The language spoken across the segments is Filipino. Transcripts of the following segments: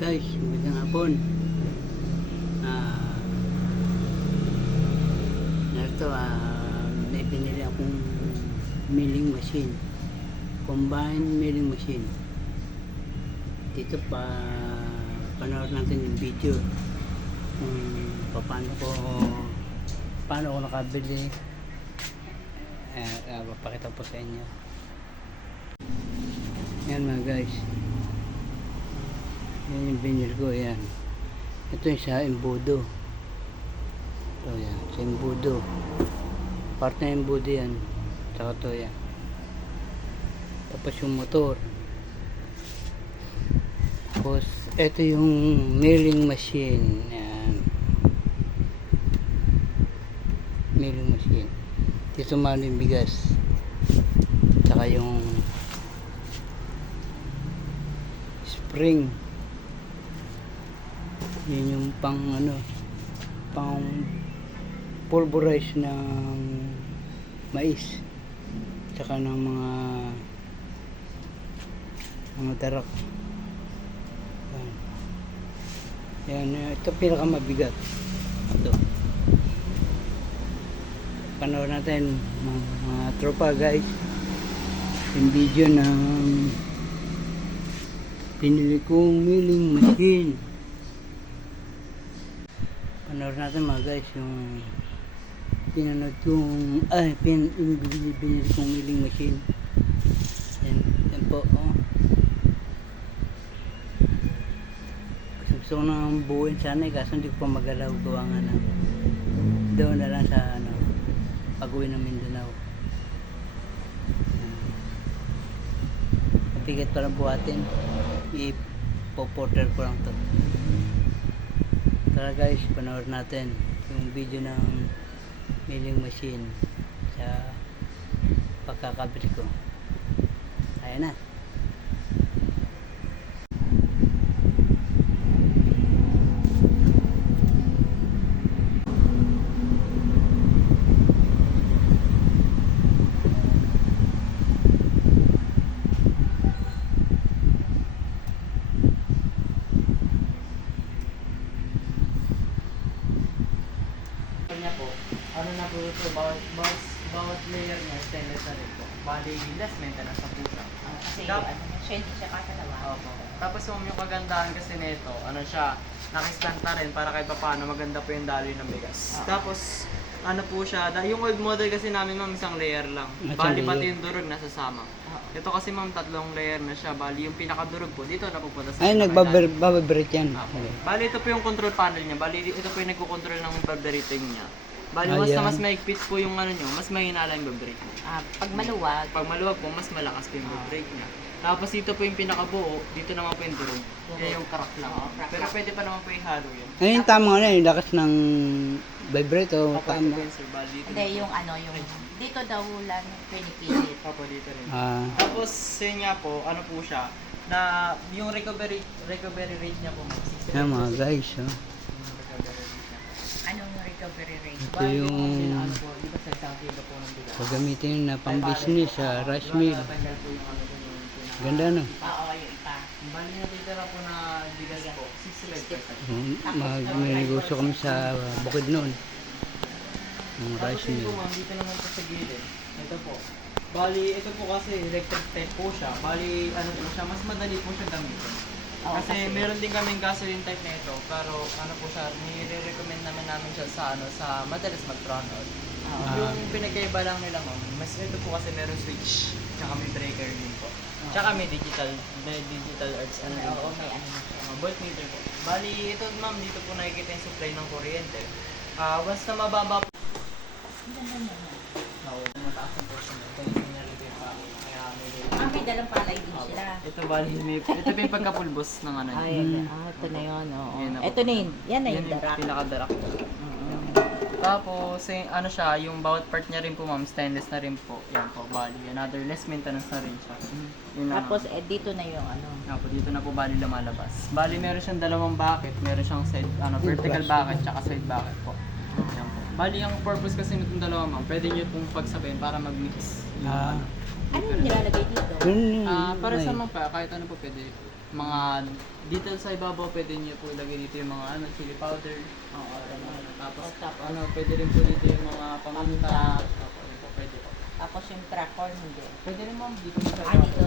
Guys, magandang hapon. Ah, narito, may binili akong milling machine. Combine milling machine. Dito panood natin yung video kung paano ko nakabili. Papakita po sa inyo. Yan mga guys. Yan yung binili ko, yan. Ito yung sa embudo. Ito yan, sa embudo. Part na embudo yan. Tsaka ito yan. Tapos yung motor. Tapos, ito yung milling machine. Yan. Milling machine. Dito sumalo yung bigas. Tsaka yung spring. Yun yung pang pulverize ng mais tsaka ng mga darak. Yan, ito pinakamabigat. Ito panood natin mga tropa guys yung video ng pinili kong milling machine. Panood natin mga guys yung binili kong milling machine. Yan po, gusto ko nang buuin sana kaso hindi ko pa magalaw gawa nga na doon na lang sa pag-uwi ng Mindanao. Mabigat pa lang buhatin, ipoporter ko lang to. Tara guys, panood natin yung video ng milling machine sa pagkakabili ko. Ayan na. Ano na po ito, bawat layer niya, stainless na rin po. Bali, less maintenance na po siya. Kasi Tap- shade siya kakalawa. Opo. Tapos yung kagandahan kasi nito, ano siya, nakistanta rin para kahit paano maganda po yung daloy ng bigas. Tapos, ano po siya, yung old model kasi namin ma'am, isang layer lang. Bali, pati yung durog nasasama. Ito kasi ma'am, 3 layer na siya. Bali, yung pinakadurog po, dito napupunta sa Ay, nagbababerit yan. Bali, ito po yung control panel niya. Bali, ito po yung nagko-control ng vibrating niya. Bali, Ayan. mas maigpit po yung ano nyo, mas mahinala yung vibrate niya. Pag maluwag, Pag maluwag po, mas malakas po yung vibrate niya. Tapos dito po yung pinakabuo, dito naman po yung durog. Yan yung crack lang. Pero pwede pa naman po ihalo yan. Ano yung tama na yung lakas ng vibrate o Opo, ito tama? po yun, sir. Bali, dito. hindi yung dito daw lang pinipilit. Opo, dito rin. Ah, Tapos, yun nga po, ano po siya, na yung recovery rate niya po, 60%. yan mga guys. Yung recovery rate niya. Anong recovery rate? Ito yung ano po, di ba sa isang kilo po ng bigas? gagamitin na pang business sa rice mill. Tatanggal po yung ano po yung Ganda no? Oo, yung ipa. Bali natitira po na bigas po, 65%. May negosyo kami sa bukid noon. Yung Tapos rice yun mill. po ma'am, dito naman po sa gilid. Ito po. Bali, ito po kasi electric type po siya. Bali, ano po siya, mas madali po siya gamitin. Oo, Kasi meron din kaming gasoline type na ito, pero ano po siya, nire-recommend namin siya sa madalas mag-brown out. Yung pinagkaiba lang nila ma'am, mas ito po kasi meron switch, tsaka may breaker din po. Tsaka may digital arts, ano din po. Oo, may ano na siya. Voltmeter po. Bali, ito ma'am, dito po nakikita yung supply ng kuryente. Once na mababa po, mataas ang portion ito, yung sinyalito yung pangin. Kaya may May dalang palay din sila. ito bali, ito pa yung pagkapulbos ng ano. Ay, ito na yun. Oo. Yan na po. Ito na yun. Yan na Yan yung darak. pinakadarak. Tapos, ano siya, yung bawat part niya rin po ma'am, stainless na rin po. Yan po, bali. Another less maintenance na rin siya. Yun lang. Tapos, dito na yung ano. Nga po, dito na po bali lumalabas. Bali, meron siyang dalawang bucket. Meron siyang side, vertical bucket, tsaka side bucket po. Yan po. Bali, ang purpose kasi nitong dalawa ma'am, pwede nyo itong pagsabayin para mag-mix. Yung, Ano yung nilalagay dito? Yun, Para sa ay. mga pa, kahit ano po pwede. Mga dito sa ibabaw pwede niyo po ilagay dito yung mga ano, chili powder. Oo, tapos ano, pwede rin po dito yung mga paminta. Tapos ano po pwede po. Tapos yung crackle, hindi. Pwede rin ma'am dito sa Dito.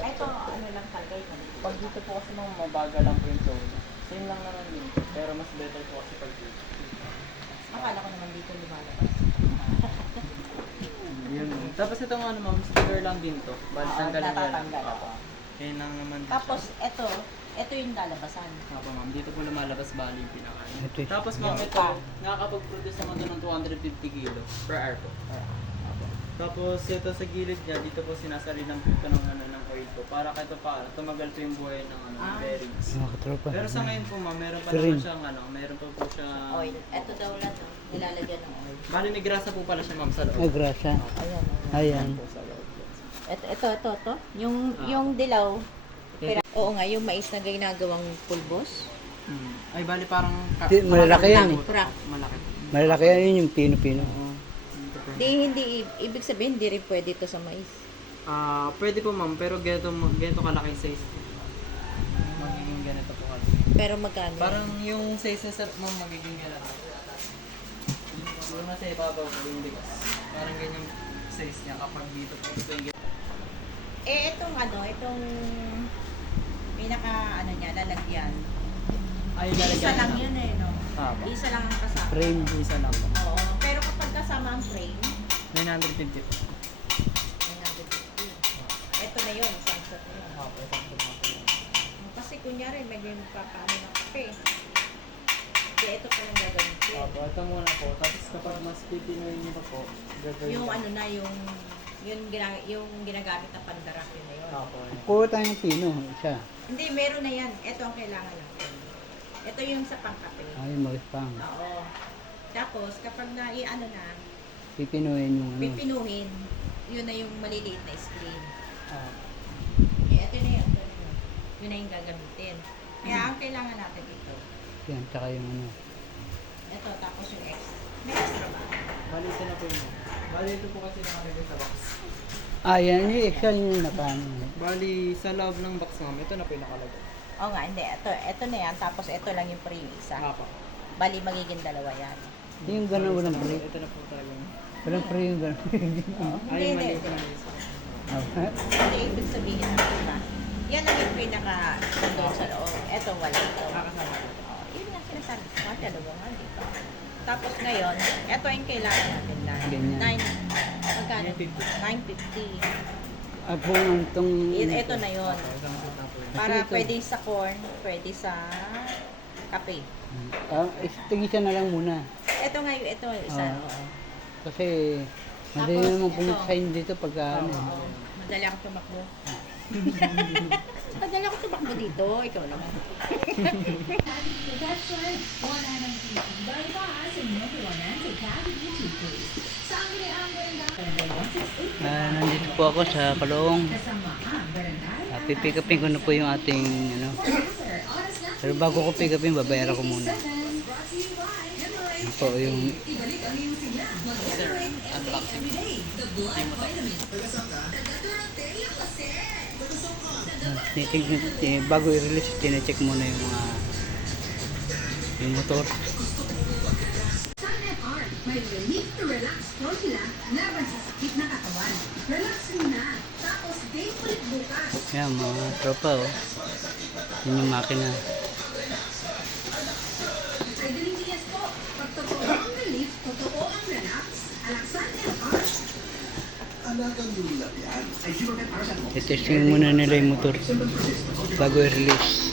Ito, ano lang talaga ito. Pag dito po kasi mga mabagal lang po yung tone. Same lang naman din. Pero mas better po kasi pag dito. Akala ko naman dito lumalabas. Yun. Tapos ito nga ano ma'am, sticker lang din to. Bali Oo, tanggalin na lang. natatanggal ako. Kaya lang naman din Tapos siya. ito yung lalabasan. Opo ma'am, dito po lumalabas bali yung pinakain. Ito yung- Tapos ma'am, Yung ito, pa. nakakapag-produce naman ito ng 250 kilo per hour po. Opo. Tapos ito sa gilid niya, dito po sinasalinan po ito ng, ano, ng oil po. Para kahit pa, tumagal po yung buhay ng ano, ng bearings. Mga katropa. Pero sa ngayon po ma'am, meron pa Green. naman siyang ano, meron pa po siya. Oil. Ito daw lang, no? Nilalagyan ng oil. Bali may grasa po pala siya ma'am sa Ay, loob. grasa. Ayan. Ayan. Po sa loob. Ito. Yung dilaw. Oo nga, yung mais na ginagawang pulbos. Ay bali parang Di, malalaki yan eh. Crack. Malaki. Malalaki yan yun yung pino-pino. Oo. Hindi, ibig sabihin, hindi rin pwede ito sa mais. Pwede po ma'am, pero ganito kalaki size. Magiging ganito po kalaki. Pero magkano? Parang yung size sa ma'am magiging ganito. Yung nasa ibabaw po yung bigas. Parang ganyan size niya kapag dito po ito yung itong pinaka, niya, lalagyan. ay Isa lang yun no? Tama. Isa lang ang kasama. Frame. Isa lang po. Oo. Pero kapag kasama ang frame, 950 po. 950. Ito na yun, isang set na yun. Opo, isang po na po yun. Kasi kunyari, may magpapaano ng kape. Kaya ito pa lang gagamitin. Opo, ito muna po. Tapos kapag mas pipinuin niyo pa po, gagawin Yung po. yung ginagamit na pandarak yun na yun. Opo. yun. Kuha tayo ng pino. Isa. Hindi, meron na yan. Ito ang kailangan natin. Ito yung sa pangkape. Ay, mag-spang. Oo. Tapos, kapag na-ano na, Pipinuhin yung ano. pipinuhin, yun na yung maliliit na screen. Ah. Ito na yun. Yun na yung gagamitin. Kaya ang kailangan natin ito. Yan, tsaka yung ano. Ito, tapos yung extra. May extra ba? Bali ito na po yun. Bali ito po kasi nakalagay sa box. Ah, yan yung Excel yung nakaano. Bali sa loob ng box ma'am, ito na po yung nakalagay. Oo nga, hindi. Ito na yan. Tapos ito lang yung free isa. Apa. Bali, magiging dalawa yan. Yung gano'n walang free. Ito na po talaga. Walang free yung gano'n. Oo. Ay, Hindi, mali hindi. po na isa. Hindi, ibig sabihin na, diba? Yan ang yung pinaka doon sa loob. Ito, wala ito. Kakasama. Yun nga sinasabi ko. Dalawa nga, diba? Tapos ngayon, ito yung kailangan natin na. Ganyan. Magkano? 950. 950. Apo ng tong... Ito na yun. Isang set na po yun. Para Ito. pwede sa corn, pwede sa kape. Tigisa na lang muna. Ito nga yung ito, isa. Ah. Oo. Kasi madali Tapos, naman pumunta ito. sa inyo dito pagka ano. Oo. Madali ako tumakbo. Madali ako tumakbo dito. Ikaw lang. Nandito po ako sa Kalong. Pipick upin ko na po yung ating ano. Pero bago ko pick upin, babayaran ko muna. Ito po yung bago i-release, tine-check muna yung mga yung motor. May relief to relax formula laban sa sakit ng katawan. Relax muna. Tapos day ulit bukas. Yan mga tropa oh. Yun yung makina. Idling DS po. Pag totoo ang relief, totoo ang relax. Alexander Art. I-testing muna nila yung motor bago i-release.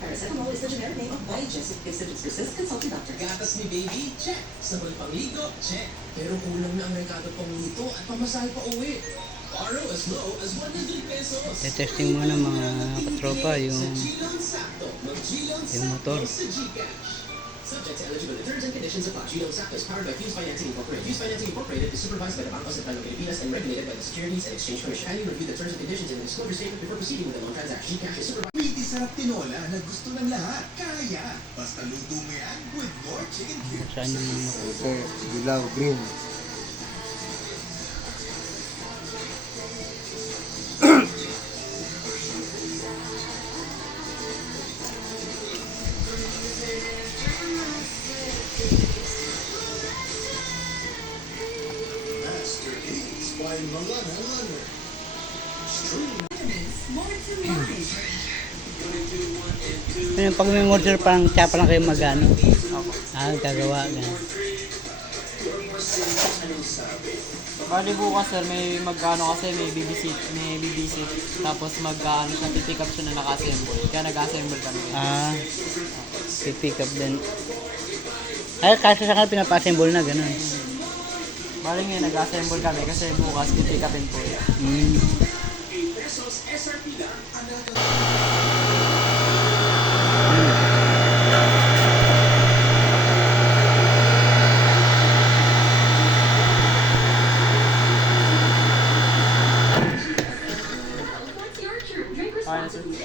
Paracetamol is the generic name of Biogesic Visit consult your doctor. Gatas ni baby, check. Sabon pangligo, check. Pero kulang na ang rekado pang nito at pamasahe pa uwi. Borrow as low as 100 pesos. I-testing muna mga katropa yung Gilon Sakto, mag-Gilon yung motor. sa Gcash. Subject to eligible terms and conditions apply. Gilon Sakto is powered by Fuse Financing Incorporated. Fuse Financing Incorporated is supervised by the Bangko Sentral ng Pilipinas and regulated by the Securities and Exchange Commission. Kindly review the terms and conditions in the disclosure statement before proceeding with the loan transaction. Gcash is supervised. masarap tinola na gusto ng lahat. Kaya, basta luto mo yan with more chicken cubes. Saan yung manok? Sir, dilaw, green. Master Ace by Malana Runner. More to life. Ano, pag may order parang tsapa lang kayo magano. Gagawa. Ganun. Bali bukas sir, may mag-ano kasi may bibisit. Tapos mag-ano siya, pick up siya na naka-assemble. Kaya nag-assemble kami. Pick up din. Ay, kasi sa kanila pinapa-assemble na, gano'n. Bali ngayon nag-assemble kami kasi bukas pick upin po yan. What's your turn? Drink Ayun sir. responsibly.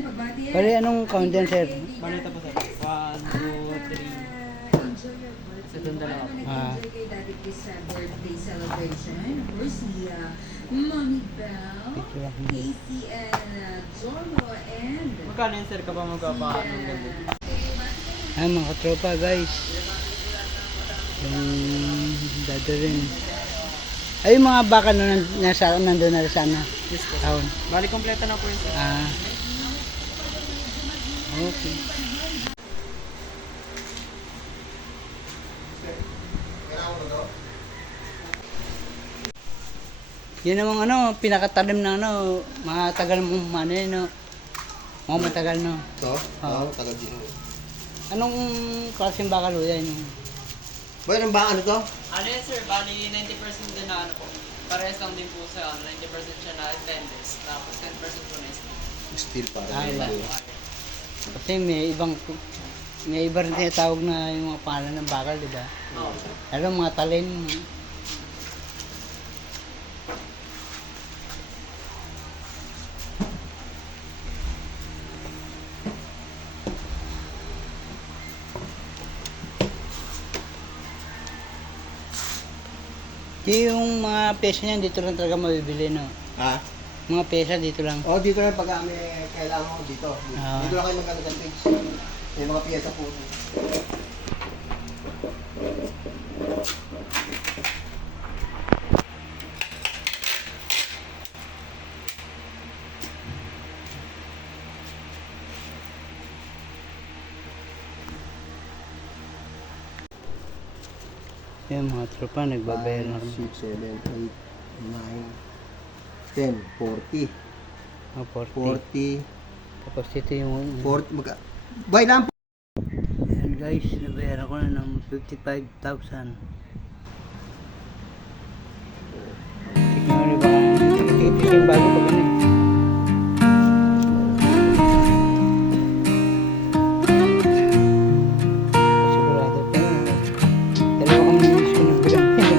Pagbati yan. Bali, anong count dyan, sir? Bali ito po sir. 1, 2, 3. Enjoy your birthday. Itong dalawa. Nag-enjoy kay Daddy Chris sa birthday celebration. Of course, si Mommy Belle, Picture ako. Casey, and Jorlo, and Magkano yun sir ka ba magpapaano ng gabi? Mga katropa, guys. Yung dado rin. Ay, yung mga baka na nandun na sana. Yes po. Taon. Bali kompleto na po yun sir. Okay. Yun namang pinakatalim na matagal mong mga matagal Ito? Oo. Tagal din. Anong klaseng bakal ho yan? Boy, ano ba ano to? Ano yan sir, bali 90% din na ano po. Parehas lang din po sa 90% siya na stainless, tapos 10% po na steel. Steel pa. Iba. Kasi may iba rin tinatawag na yung mga pangalan ng bakal, di ba? Oo. Lalo mga talim. Yung mga pesa niyan dito lang talaga mabibili, no? Ha? Mga pesa dito lang. Oh, dito lang pag may kailangan mo dito. Ah. Dito lang kayo magkano ng page. May mga piyesa po. Yung mga tropa nagbabayar na rin. 6, 7, 8, 9, 10, 40. 40. 40. Tapos ito yung... 40. Bay lang po. Ayan guys, nabayaran ko na ng 55,000. Tignan mo rin ba? Tignan yung bago pa ganun. Sigurado pa yun. Dalawa kami miss ko ng bilang.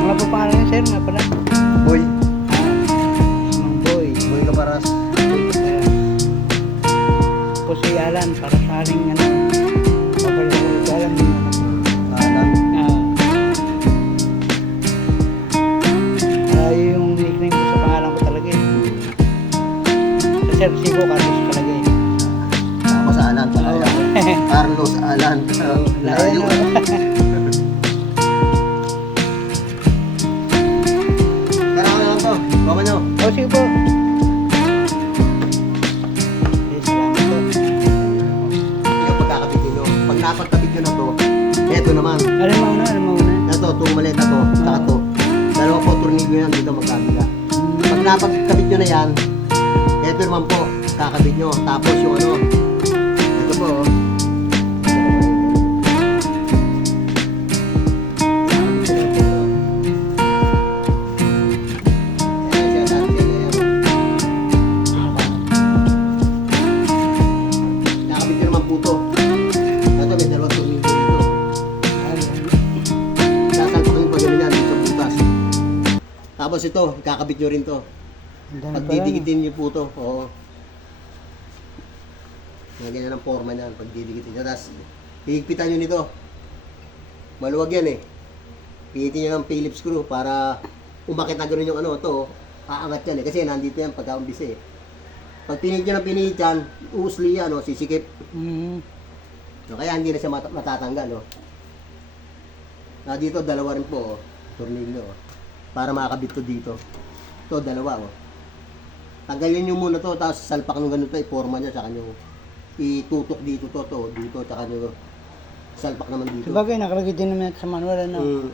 Mga pa pangalan niya, sir, nga pala. Boy. Mang Boy. Boy ka paras. Ako si Alan, para sa aling papalawag ko alam yung Alam. yung nickname ko sa pangalan ko talaga eh. Sir Sibo, Carlos Kalagay. Ako sa Alan pala. Carlos Alan. Layo. Kaya lang to. Baka nyo. O, sige po. Okay, salamat po. Yung pagkakabitin nyo. Pag napagkabit nyo na to, eto naman. Alam mo na, alam mo na. Ito, itong maleta to, saka to. Dalawa po tornilyo yan dito magkabila. Pag napagkabit nyo na yan, eto naman po, kakabit nyo. Tapos yung ano, ito po. Oh. Ayan, sinasabi ko na yan. Kakabit nyo naman po to. Ito, may dalawang tornilyo dito. Sasalpakin pa gano'n yan sa butas. Tapos ito, kakabit nyo rin to. Ang dami Pag pala, no? didikitin nyo po to, oo. Ganyan ang forma niyan, pag didikitin nyo. Tapos, hihigpitan nyo nito. Maluwag yan eh. Pihitin nyo ng Phillips screw para umakit na gano'n yung ano, to. Aangat yan eh. Kasi nandito yan pagka-umbisi eh. Pag pinihit nyo ng pinihit yan, uusli yan, oh, sisikip. Mm. No, kaya hindi na siya matatanggal, oh. Dito, dalawa rin po, oh. Tornilyo, oh. Para makakabit to dito. Ito, dalawa, oh. Tanggalin nyo muna to, tapos salpak nyo ganito, iporma nyo, saka nyo itutok dito to, dito, saka nyo salpak naman dito. Sabagay, nakalagay din naman sa manual, ano? Mm.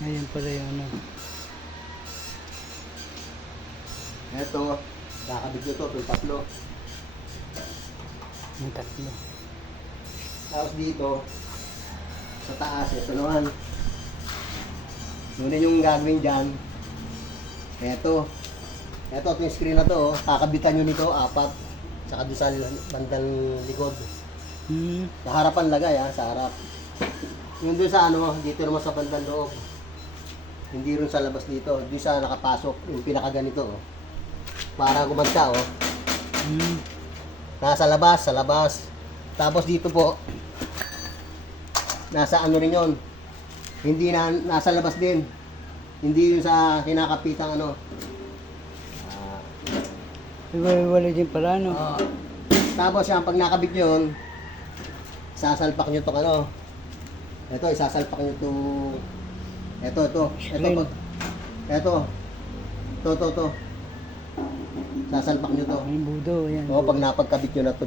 Ngayon pala yung ano. Ito, kakabit nyo to, itong tatlo. Yung tatlo. Tapos dito, sa taas, ito naman. Ngunit yung gagawin dyan, ito yung screen na to, oh. Kakabitan nyo nito, 4. Saka doon sa bandang likod. Hmm. Sa harapan lagay, ha, sa harap. Yung doon sa ano, dito naman sa bandang loob. Hindi rin sa labas dito, doon sa nakapasok, yung pinakaganito, oh. Para gumagsa, oh. Hmm. Nasa labas, sa labas. Tapos dito po, nasa ano rin yun. Hindi na, nasa labas din. Hindi yun sa kinakapitang ano. Iwalay din pala, no? Tapos yan, pag nakabit nyo yun, sasalpak nyo itong ano. Ito, isasalpak nyo itong, ito. Sasalpak nyo to. Yung budo, yan. Oo, pag napagkabit nyo na to,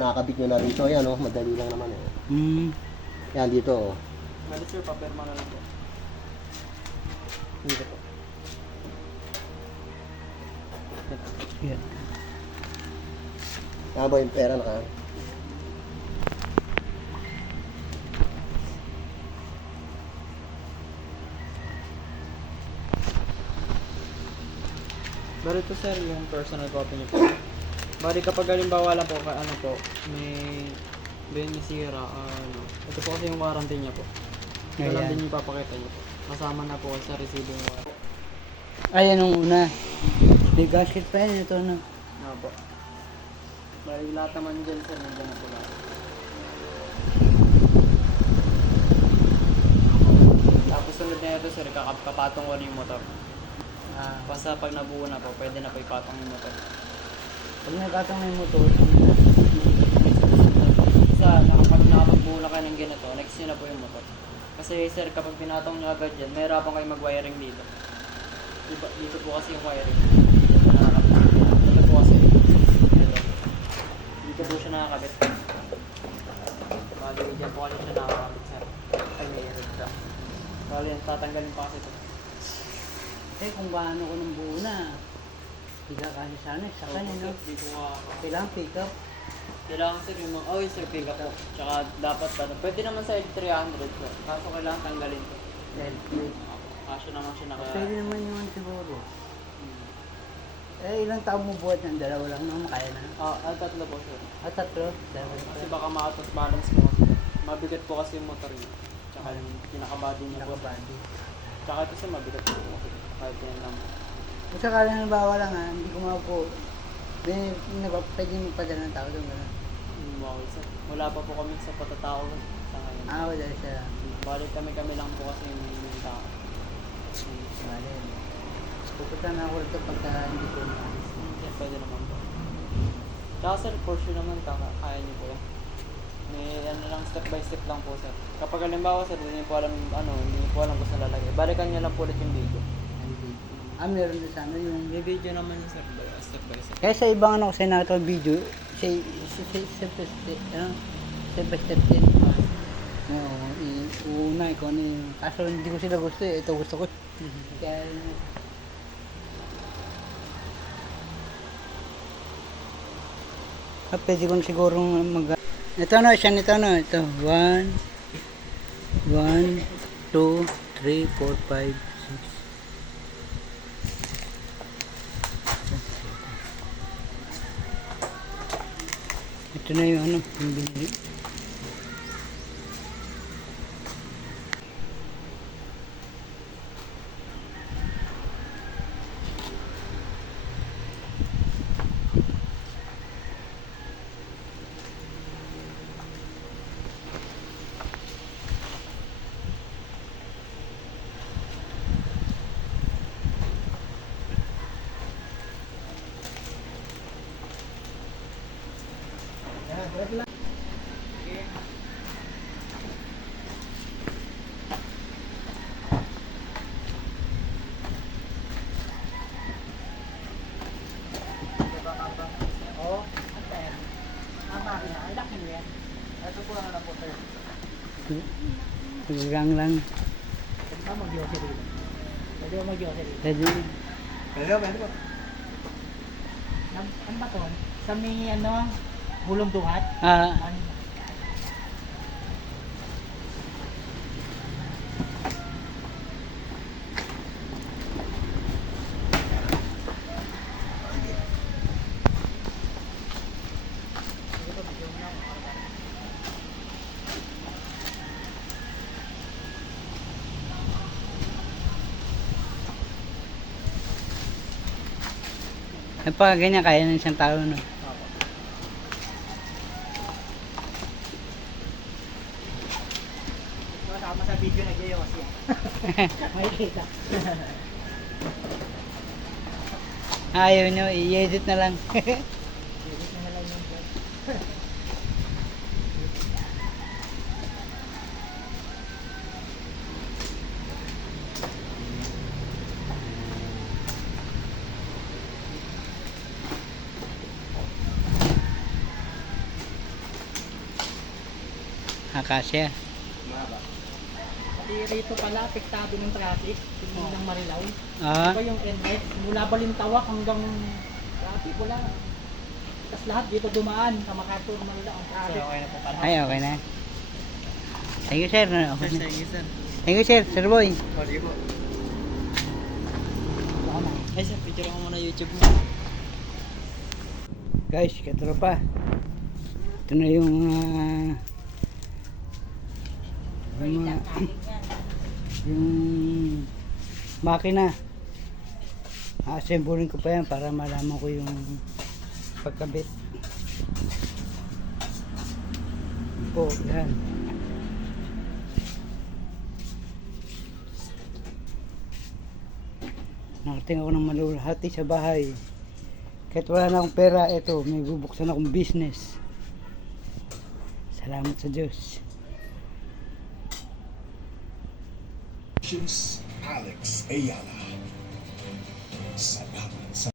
nakakabit nyo na rito. Yan, oh, madali lang naman. Eh. Hmm. Yan, dito. Oh. Bali sir, papirma na lang po. Dito po. Yan. Tama ba yung pera naka? Bali ito sir, yung personal copy niyo po. Bali kapag halimbawa lang po, ano po, may sira, ano, ito po kasi yung warranty niya po. Ito lang Ayan. din yung ipapakita niyo po. Kasama na po sa receiving warranty. Ayan ang una. May gasket pa yan, ito na. Nga po. Bali lahat naman dyan sir, nandiyan na po lahat. Tapos sunod na ito sir, kakapatong ko na yung motor. Basta pag nabuo na po, pwede na po ipatong yung motor. Pag nagkatang na yung motor, Isa, nakapagbuo na kayo ng ganito, next yun na po yung motor. Kasi sir, kapag pinatong nyo agad dyan, may hirapan kayo mag-wiring dito. Dito po kasi yung wiring. Dito nakakabit. Dito po kasi. Dito po siya nakakabit. Bali, dyan po kasi siya nakakabit sir. Ay, may error siya. Bali, tatanggalin pa kasi ito. eh kung gaano ko ng buo na, hindi ka kasi sana, sa kanya, no? Hindi ko nga. Kailangan pick up. Kailangan sir yung mga, oh sir, pick up po. Tsaka dapat, pwede naman sa L300 sir. Kaso kailangan tanggalin to. Kaso naman siya naka... Pwede naman yun siguro. Eh, ilang taon mo buhat ng dalawa lang naman, kaya na. Tatlo po sir. At tatlo, dalawa Kasi lang. baka ma-out of balance po kasi. Mabigat po kasi yung motor niya. Tsaka yung pinaka-body niya po. Nakabandi. Tsaka ito sir, mabigat po kasi. Kahit yan lang. Kung sakala na bawa lang ha, hindi ko mapo. Pwede mo padala ng tao doon, gano'n. Okay sir. Wala pa po kami sa patatao. sa ngayon. Wala siya. Balik kami lang po kasi yung tao. Wala. Pupunta na ako rito pagka hindi ko na. Yan, pwede naman po. Tsaka sir, for sure naman, kaya niyo po yan. May ano lang, step by step lang po sir. Kapag halimbawa sir, hindi niyo po alam, hindi niyo po alam kung saan lalagay. Balikan niyo lang po ulit yung video. Meron din sana yung... May video naman yun sir, step by step. Kaya sa ibang ano kasi nakita ko video, step by step din. Oo, uuna ko ano yung... Kaso hindi ko sila gusto eh. Ito gusto ko. Kaya... pwede ko na sigurong mag... Ito na, siya nito na. Ito, 1, 2, 3, 4, 5, 6. Ito na yung ano, yung binili. Ito po ano lang po sir. Tugang lang. Pwede ba mag-yosi dito? Pwede. Pwede po. Ano ba to? Sa may bulong duhat? Pag ganyan, kaya ng isang tao, no? Kasama sa video nag-yosi. May kita. Ayaw nyo, i-edit na lang. Akasya. Pati rito pala, apektado ng traffic. Tignan ng Marilao. Ah, Ito yung NX, mula Balintawak hanggang traffic wala. Tapos lahat dito dumaan sa MacArthur, Manila ang traffic. Okay na po pala. ay, okay na. Thank you, sir. Okay na. Thank you sir. Thank you, sir. Sir Boy. Sorry po. Ay sir, picture ko muna YouTube mo. Guys, katropa. Ito na yung yung makina. A-assemblein ko pa yan para malaman ko yung pagkabit. Po, yan. Nakating ako ng malulahati sa bahay. Kahit wala na akong pera, eto, may bubuksan akong business. Salamat sa Diyos. Alex Ayala.